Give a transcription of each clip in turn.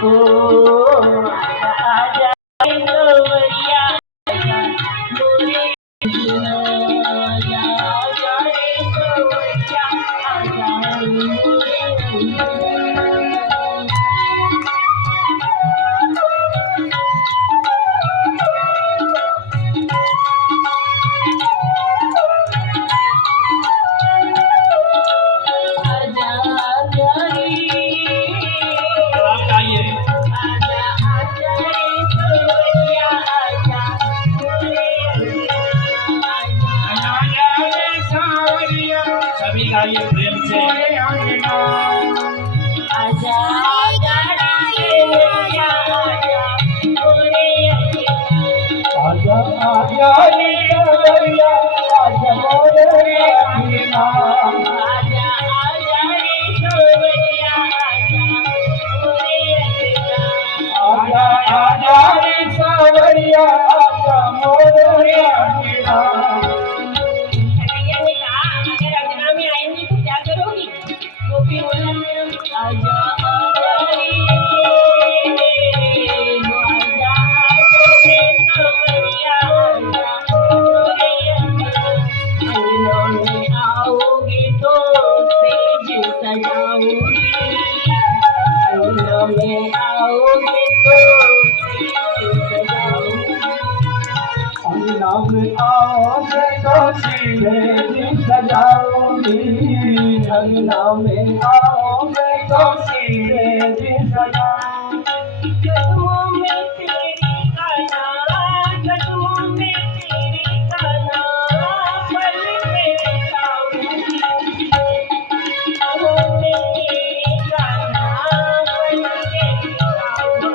ओ आजा आजा रे सवरिया आजा मोरे अंगना आजा आजा रे सवरिया आजा मोरे अंगना। आजा आजा रे आप गाइए। आजा आजा रे सवरिया आजा मोरे अंगना आजा आजा रे सावरिया, सभी गाइए प्रेम से। मोरे अंगना आजा आजा रे सवरिया आजा मोरे अंगना आजा आजा रे सावरिया, आजा मोरे अंगना। आजा आजा रे सवरिया आजा मोरे अंगना। आजा आजा रे सावरिया, आजा मोरे अंगना। कन्हैया ने कहा अगर अंगना में आएंगी तो क्या करोगी? गोपी बोला आजा आजा रे आजा आजा रे सवरिया आजा मोरे अंगना। अंगना में आओगे तो सेज सजाऊंगी अंगना में आओगे तो सेज सजाऊंगी अंगना में आओगे तो सीढ़ी सजाऊंगी, अंगना में आओगे तो सीढ़ी सजाऊंगी। कदमों में तेरे काना कदमों में तेरे काना पल में बिताऊंगी कदमों में तेरे काना पल में बिताऊंगी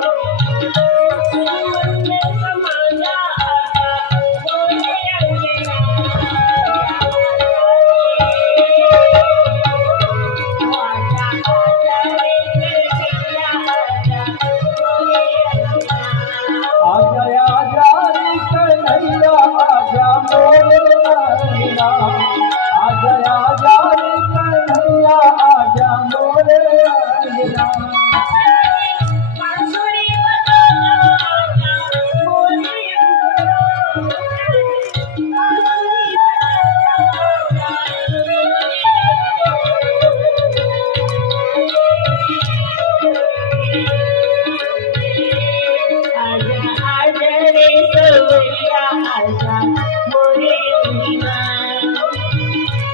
मन में समा जा आजा मोरे अंगना आजा आजा रे कन्हैया आजा मोरे अंगना। आजा आजा रे कन्हैया, आजा मोरे अंगना। आजा आजा रे कन्हैया, आजा मोरे अंगना। बांसुरी बजाना आजा मोरे अंगना बांसुरी बजाना आजा आजा रे सवरिया आजा मोरे अंगना।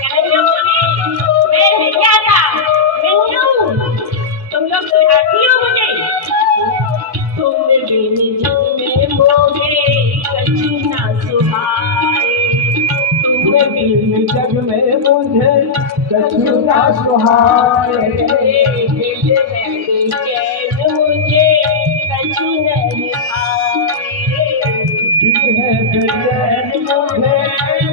कन्हैया बोले मैं भैया था मिन्नू तुम लोग सुनाती हो मुझे तुम बिन जग में मोहे कछु ना सुहाए तुम बिन जग में मुझे कछु ना सुहाए, दिल में बेचैन मुझे कछु नहीं भाए दिल है बेचैन मुझे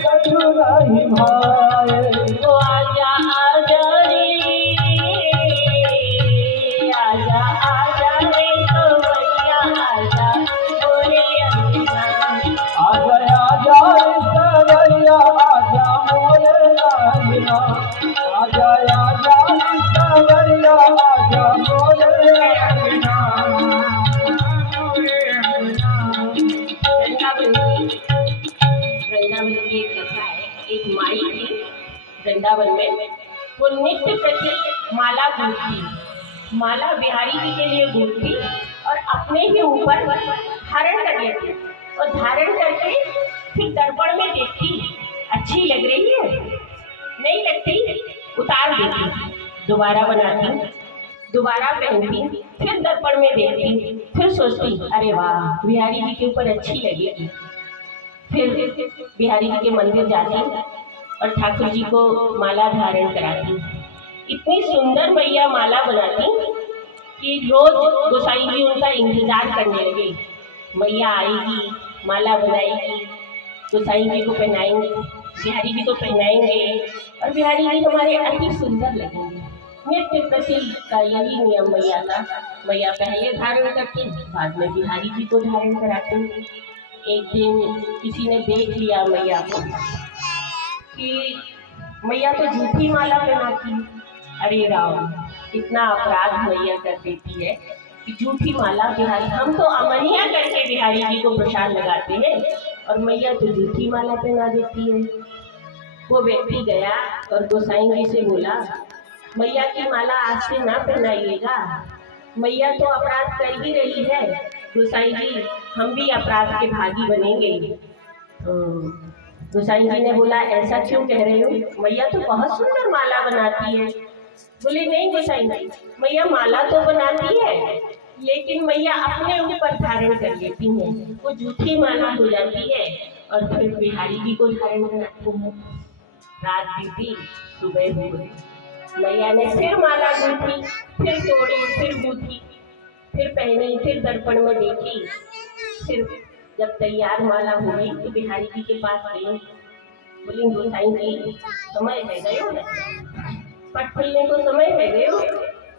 कछु नहीं भाए। ओ आजा आजा रे आजा आजा रे सवरिया आजा मोरे अंगना आजा आजा रे सावरिया, आजा मोरे अंगना। आजा आजा रे सावरिया, आजा मोरे अंगना। वृंदावन की एक कथा है। एक माई थी वृंदावन में, वो नित्य प्रति माला गूंथती माला बिहारी जी के लिए गूंथती और अपने ही ऊपर धारण कर लेती और धारण करके फिर दर्पण में देखती अच्छी लग रही है नहीं लगती उतार देती दोबारा बनाती दोबारा पहनती फिर दर्पण में देखती फिर सोचती अरे वाह बिहारी जी के ऊपर अच्छी लगेगी। फिर बिहारी जी के मंदिर जाती और ठाकुर जी को माला धारण कराती। इतनी सुंदर मैया माला बनाती कि रोज गोसाई जी उनका इंतजार करने लगे। मैया आएगी माला बनाएगी गोसाई जी को पहनाएंगे बिहारी जी को पहनाएंगे और बिहारी जी हमारे अति सुंदर लगेंगे। नित्य प्रति का यही नियम मैया का। मैया पहले धारण करती बाद में बिहारी जी को धारण कराती। एक दिन किसी ने देख लिया मैया को कि मैया तो झूठी माला पहनाती। अरे राम इतना अपराध मैया कर देती है कि झूठी माला बिहारी, हम तो अमनिया करके बिहारी जी को प्रसाद लगाते हैं और मैया तो झूठी माला पहना देती है। वो व्यक्ति गया और गोसाई जी से बोला, मैया की माला आज से ना पहनाइएगा, मैया तो अपराध कर ही रही है। गोसाई जी, हम भी अपराध के भागी बनेंगे। तो गोसाई जी ने बोला, ऐसा क्यों कह रहे हो, मैया तो बहुत सुंदर माला बनाती है। बोले, नहीं गोसाई जी, मैया माला तो बनाती है लेकिन मैया अपने ऊपर धारण कर लेती है, वो झूठी माला हो जाती है और फिर बिहारी जी को धारण कराती है। रात बीती, सुबह हुई, मैया ने फिर माला गूंथी, फिर तोड़ी, फिर गूंथी, फिर पहनी, फिर दर्पण में देखी। फिर जब तैयार माला हुई तो बिहारी जी के पास गई, बोली, गोसाई जी, समय है गए हो, पट खुलने को समय है गए हो,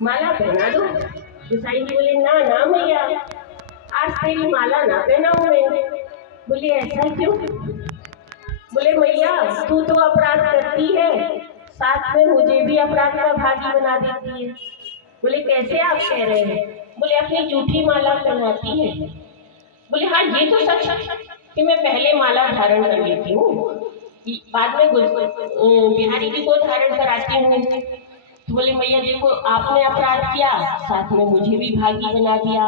माला पहना दो। गोसाई जी बोले, ना ना मैया, आज तेरी माला ना पहनाऊं मैं। बोले, ऐसा क्यों? बोले, मैया तू तो अपराध करती है, साथ में मुझे भी अपराध का भागी बना देती है। बोले, कैसे आप कह रहे हैं? बोले, अपनी झूठी माला पहनाती है। बोले, हाँ ये तो सच है कि मैं पहले माला धारण कर लेती हूँ, बाद में बिहारी जी को धारण कराती हूँ। तो बोले, मैया देखो, आपने अपराध किया, साथ में मुझे भी भागी बना दिया,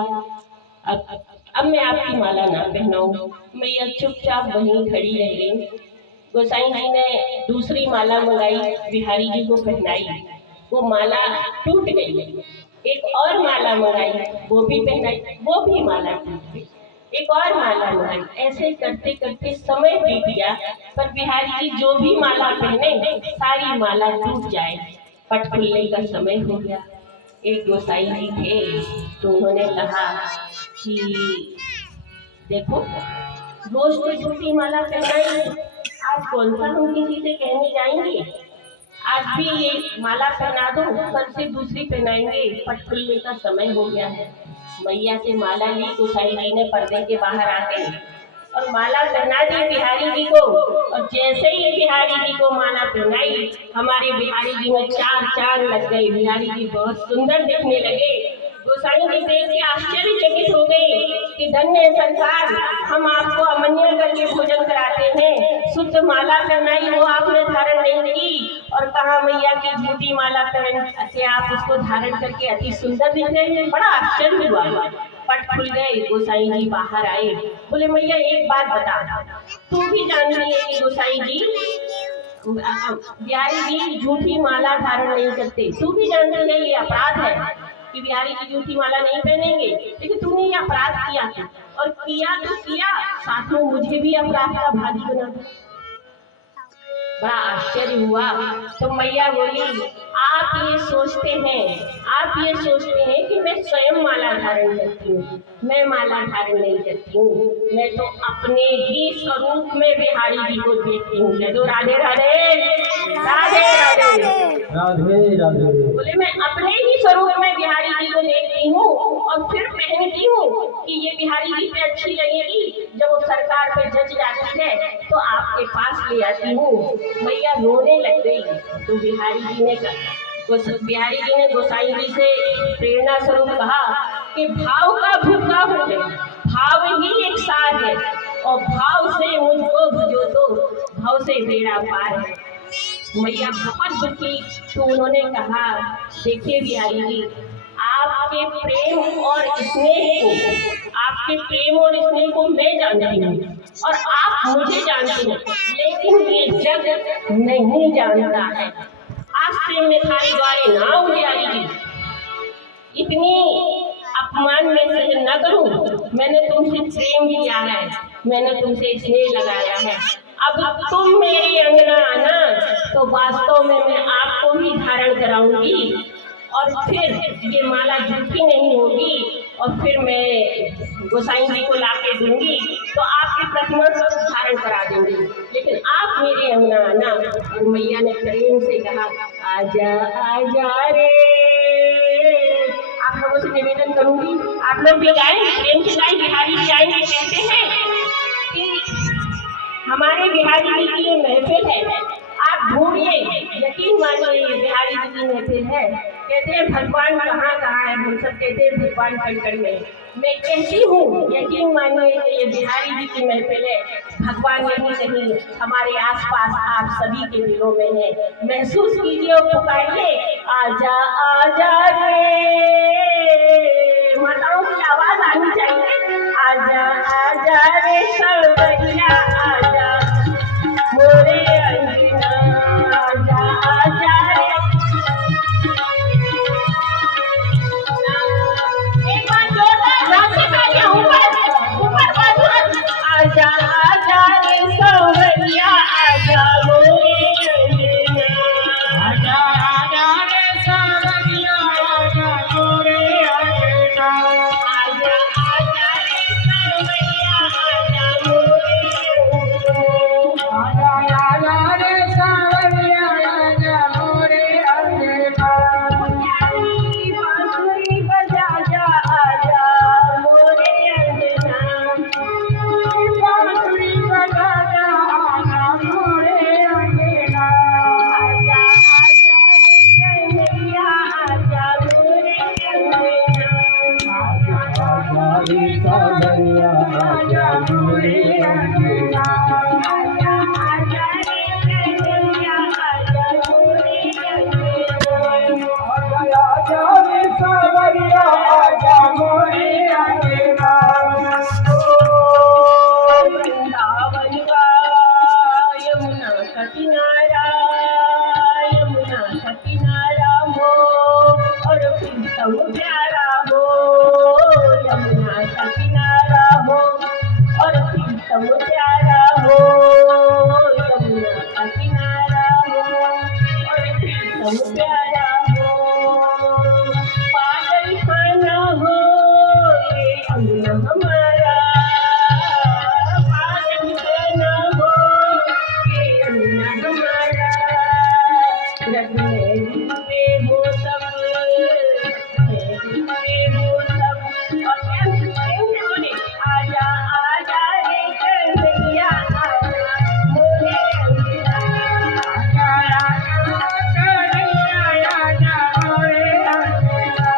अब मैं आपकी माला ना पहनाऊं। मैया चुपचाप वहीं खड़ी रह गई। गोसाई जी ने दूसरी माला मंगाई, बिहारी जी को पहनाई, वो माला टूट गई। एक और माला मंगाई, वो भी पहनाई, वो भी माला टूट गई। एक और माला मंगाई, ऐसे करते करते समय बीत गया, पर बिहारी जी जो भी माला पहने सारी माला टूट जाए। पट खुलने का समय हो गया। एक गोसाई जी थे तो उन्होंने कहा कि देखो, रोज तो झूठी माला पहनाई, आज कौन सा हम किसी से कहने जाएंगे, आज भी ये माला पहना दो, कल से दूसरी पहनाएंगे, पट खुलने का समय हो गया है। मैया से माला ली, गोसाई जी ने पर्दे के बाहर आके और माला पहना दी बिहारी जी को। और जैसे ही बिहारी जी को माला पहनाई, हमारे बिहारी जी में चार चांद लग गए, बिहारी जी बहुत सुंदर दिखने लगे। गोसाई जी देख के आश्चर्यचकित हो गए कि धन्य है संसार, हम आपको अमन्य करके भोजन कराते हैं, शुद्ध माला पहनाई वो आपने धारण नहीं की, और कहा मैया की झूठी माला पहन के आप उसको धारण करके अति सुंदर दिख रहे हैं। बड़ा आश्चर्य हुआ। पट खुल गए, गोसाई जी बाहर आए, बोले, मैया एक बात बता, तू भी जानती है कि गोसाई जी बिहारी जी झूठी माला धारण नहीं करते, तू भी जानती है ये अपराध है कि बिहारी जी झूठी माला नहीं पहनेंगे, लेकिन तूने ये अपराध किया और किया तो किया, साथ में मुझे भी अपराध का भागी बना दिया। बड़ा आश्चर्य हुआ। तो मैया बोली, आप ये सोचते हैं कि मैं स्वयं माला धारण करती हूँ, मैं माला धारण नहीं करती हूँ, मैं तो अपने ही स्वरूप में बिहारी जी को देखती हूँ। तो राधे राधे राधे राधे राधे राधे। बोले, मैं अपने ही स्वरूप में बिहारी जी को देखती हूँ और फिर पहनती हूँ कि ये बिहारी जी पे अच्छी लगेगी। जब वो सरकार पे जज जाती है तो आपके पास ले आती हूँ। मैया रोने लग गई। तो बिहारी जी ने गोसाई जी से प्रेरणा स्वरूप कहा कि भाव का भूखा हूँ मैं, भाव ही एक सार है, और भाव से मुझको भजो तो भाव से बेड़ा पार है। मैया बहुत दुखी। तो उन्होंने कहा, देखिए बिहारी जी, आपके प्रेम और स्नेह को मैं जानती हूँ और आप मुझे जानती हैं, लेकिन ये जग नहीं जानता है। आज से मैं थारी बारी ना हूँ बिहारी जी, इतनी अपमान में सहन न करूं। मैंने तुमसे प्रेम किया है, मैंने तुमसे स्नेह लगाया है, अब तुम मेरी अंगना आना तो वास्तव में मैं आपको ही धारण कराऊंगी, और फिर ये माला झूठी नहीं होगी, और फिर मैं गोसाई जी को लाके दूंगी तो आपकी प्रतिमा धारण करा देंगे, लेकिन आप मेरे अंगना आना। तो मैया ने प्रेम से कहा, आजा आजा रे। आप लोगों से निवेदन करूंगी, आप लोग भी गाएं, प्रेम से गाएं। बिहारी जी आएंगे, कहते हैं कि हमारे बिहारी जी की ये महफिल है, आप ढूंढिए, यकीन मानिए ये बिहारी जी की महफिल है कहते हैं भगवान कहाँ कहाँ है, हम सब कहते हैं भगवान कण में। मैं कहती हूँ, यकीन मानिए कि ये बिहारी जी की महफिल है, भगवान यहीं कहीं हमारे आसपास आप सभी के दिलों में है। महसूस कीजिए और पुकारिए, आजा आजा रे, माताओं की आवाज आनी चाहिए, आजा आजा रे सवरिया आजा मोरे अंगना, आजा आजा रे। एक बार जोरदार राशि तालियां ऊपर बाजू, आजा आजा रे सवरिया आजा मोरे अंगना, आजा आजा रे सवरिया आजा मोरे अंगना, आजा आजा रे सवरिया आजा मोरे अंगना, आजा आजा रे सवरिया आजा मोरे अंगना, बांसुरी बजा जा आजा मोरे अंगना, बांसुरी बजा जा आजा मोरे अंगना, आजा आजा रे कन्हैया आजा मोरे अंगना, आजा आजा रे सवरिया आजा मोरे अंगना, आजा आजा रे कन्हैया आजा मोरे अंगना, आजा आजा रे सवरिया आजा मोरे अंगना, वृंदावन का यमुना का किनारा, यमुना का किनारा हो और प्रीतम प्यारा हो, यमुना का किनारा हो और प्रीतम प्यारा हो, यमुना का किनारा हो और प्रीतम प्यारा हो, पागल खाना हो ये अंगना हमारा, पागल खाना हो ये अंगना हमारा, रख में रुपए हो सब, रुपए हो सब, और कैसे बोले, आजा आजा रे कन्हैया आजा मोरे अंगना, आजा आजा कन्हैया आजा मोरे अंगना,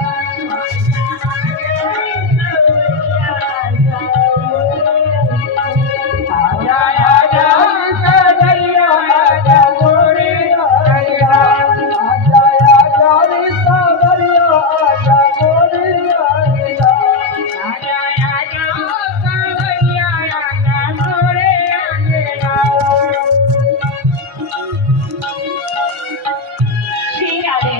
आजा आजा कन्हैया आजा मोरे अंगना, आजा आजा रे सवरिया आजा मोरे अंगना, आजा आजा कन्हैया आजा मोरे अंगना। श्री राधे,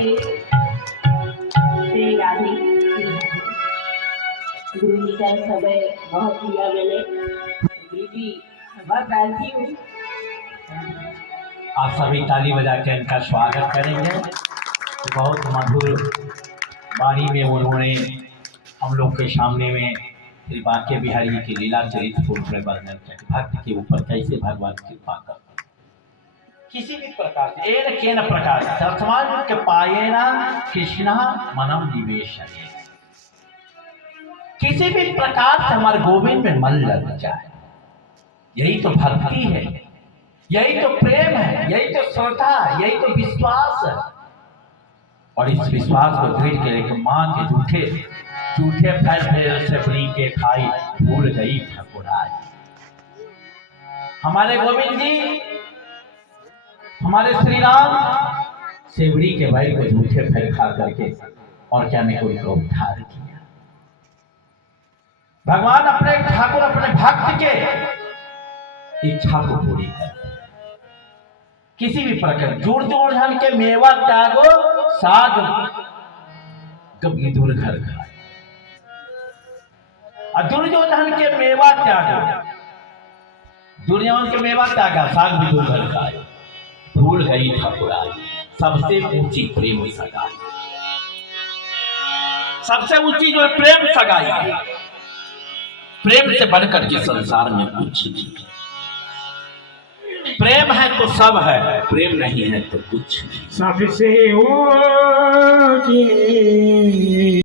श्री राधे। गुरु जी का समय बहुत लिया मैंने, गुरु जी बहुत बैठती हूँ। आप सभी ताली बजा के इनका स्वागत करेंगे। बहुत मधुर वाणी में उन्होंने हम लोग के सामने में श्री बांके बिहारी जी की लीला चरित्र को उन्होंने वर्णन किया, भक्त के ऊपर कैसे भगवान कृपा कर किसी भी प्रकार से एन केन प्रकार समाज के पाएना कृष्णा मनम निवेश, किसी भी प्रकार से हमारे गोविंद में मन लग जाए, यही तो भक्ति है, यही तो प्रेम है, यही तो श्रद्धा, यही तो विश्वास है। और इस विश्वास को दृढ़ के एक मां के झूठे फैल से बड़ी के खाई भूल गई ठकुराई। हमारे गोविंद जी, हमारे श्री राम सेवड़ी के भाई को झूठे फैल खा करके और क्या नहीं उनको उद्धार किया। भगवान अपने ठाकुर अपने भक्त के इच्छा को पूरी करते, किसी भी प्रकार दुर्योधन के मेवा त्यागो साग कभी दूर घर खाए, और दुर्योधन के मेवा त्यागो, दुर्योधन के मेवा त्यागा साग भी दूर घर खाए, भूल गई ठकुराई सबसे ऊंची प्रेम सगाई, सबसे ऊंची जो है प्रेम सगाई, प्रेम से बढ़कर के संसार में कुछ नहीं। प्रेम है तो सब है, प्रेम नहीं है तो कुछ नहीं। सबसे ऊंची